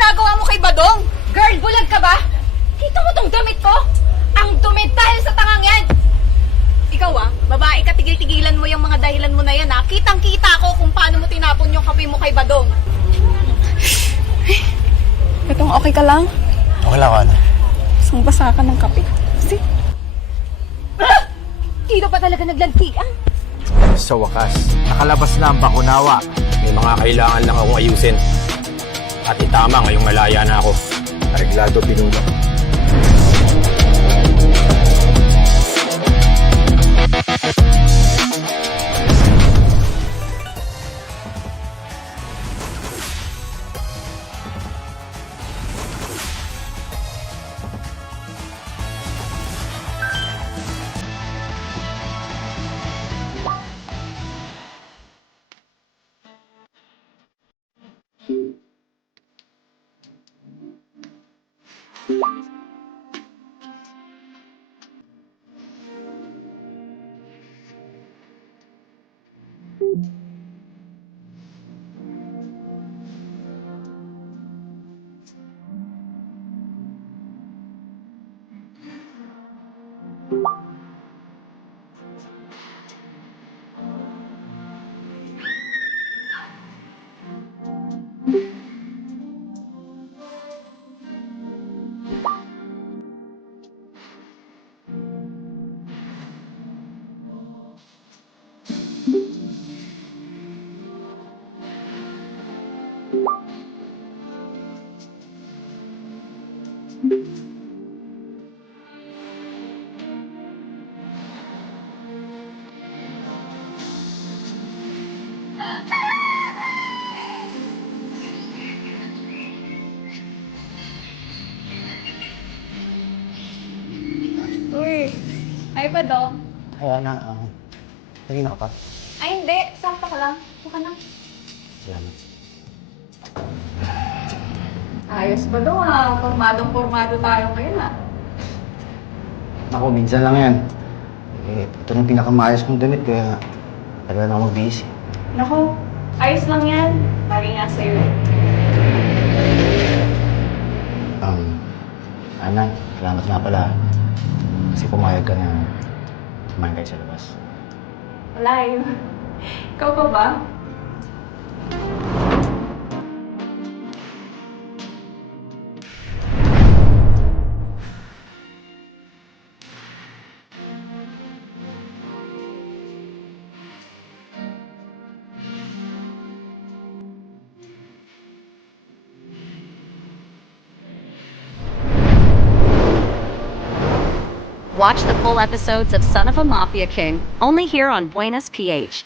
ginagawa mo kay Badong? Girl, bulag ka ba? Kita mo tong damit ko? Ang dumi dahil sa tangang yan! Ikaw babae ka, tigil-tigilan mo yung mga dahilan mo na yan Kitang-kita ko kung paano mo tinapon yung kape mo kay Badong. Itong okay ka lang? Okay lang ako, ano? Isang basa ka ng kape. See? Dito pa talaga naglantian. Sa wakas, nakalabas na ang bakunawa. May mga kailangan lang akong ayusin. At itama ngayong malaya na ako. Areglado, Pinuno. Uy, ay Badong. Kaya na, kanina ka pa. Ay hindi, sakto ka lang. Buka na. Salamat. Ayos Badong Pormadong-pormado tayo ngayon Ako, minsan lang yan. Ito na pinakamayos kong damit, kaya tagal na ako magbihis. Naku, ayos lang yan. Bagay nga sa'yo. Ana, salamat nga pala. Kasi pumayag ka na kumain kayo sa labas. Wala Ikaw pa ba? Watch the full episodes of Son of a Mafia King, only here on Buenas PH.